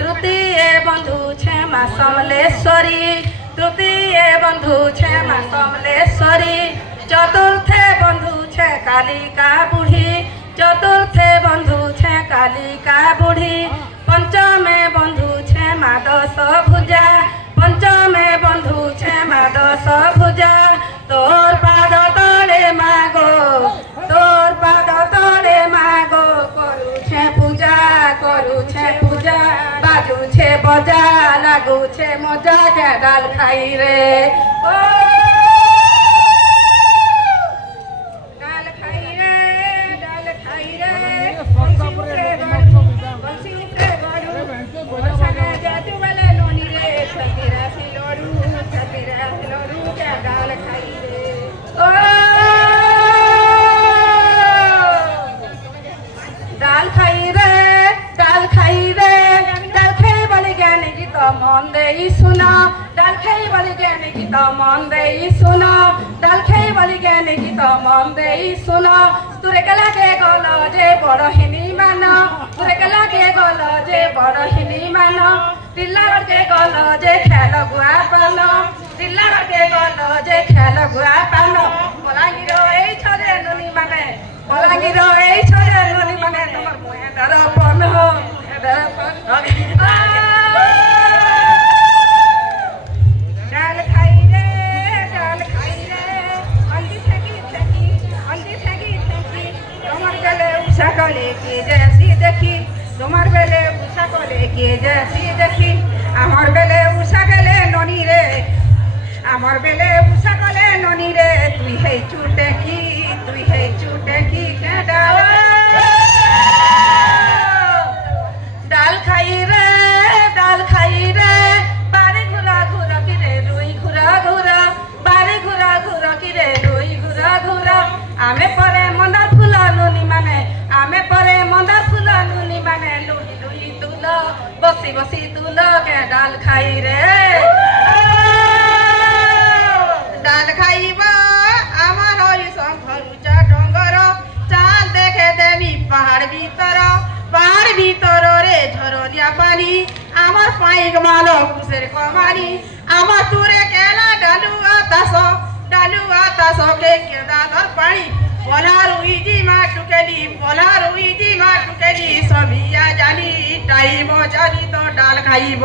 तृतीय बंधु क्षमा समलेश्वरी तृतीय बंधु क्षमा समलेश्वरी चतुर्थे बंधु छे कालिका बुढ़ी चतुर्थे बंधु छे कालिका बुढ़ी पंचमे बंधु छे मादस भुजा पंचमे बंधु छे मादस भुजा तोर पाद तले मागो तोर पाद तले मागो करू छे पूजा बाजू छे बजा लागू छे मजा के डाल खाई रे ओ डाल खाई रे बंसी उठे बारू सगा जातू वाला लोनी रे छतीरा सी लोरू के डाल खाई रे ओ डाल खाई वाली ज्ञान गीत मन दे सुना डाल खाई वाली ज्ञान गीत मन दे सुना डाल खाई वाली ज्ञान गीत मन दे सुना तुरे कला के गल जे बड़ हिनी मान तुरे कला के गल जे बड़ हिनी मान तिल्लागढ़ के गल जे खेल गुआ पान तिल्लागढ़ के गल जे खेल गुआ पान बलांगीर ए छरे नुनी माने बलांगीर ए छरे नुनी माने तमर मुहे दरपन हो दरपन डाल खाई रे हल्दी फेंकी तुम्हार गले उषा कले के जैसी देखी तुम्हार बेले उषा कले के जैसी देखी आमर बेले उषा गले ननी रे आमर बेले उषा गले ननी रे तुई है चुटे की के डाल खाई रे बारे घुरा की रे रुई घुरा बारे घुरा की रे रुई घुरा आमे परे मंदार फूल नुनी माने आमे परे मंदार फूल नुनी माने लुई तुल बसी तुल के डाल खाई रे डाल खाइब आमार हरि शंकर उचा डंगर चाल देखे देवी पहाड़ भीतर रे झरनिया पानी आमार पाइक मालो कुसेर कमानी आमार तुरे केला डालू आतास के दादर पानी पला रुईजी मा टुकेली समिया जानी टाइम जानी तो डाल खाइब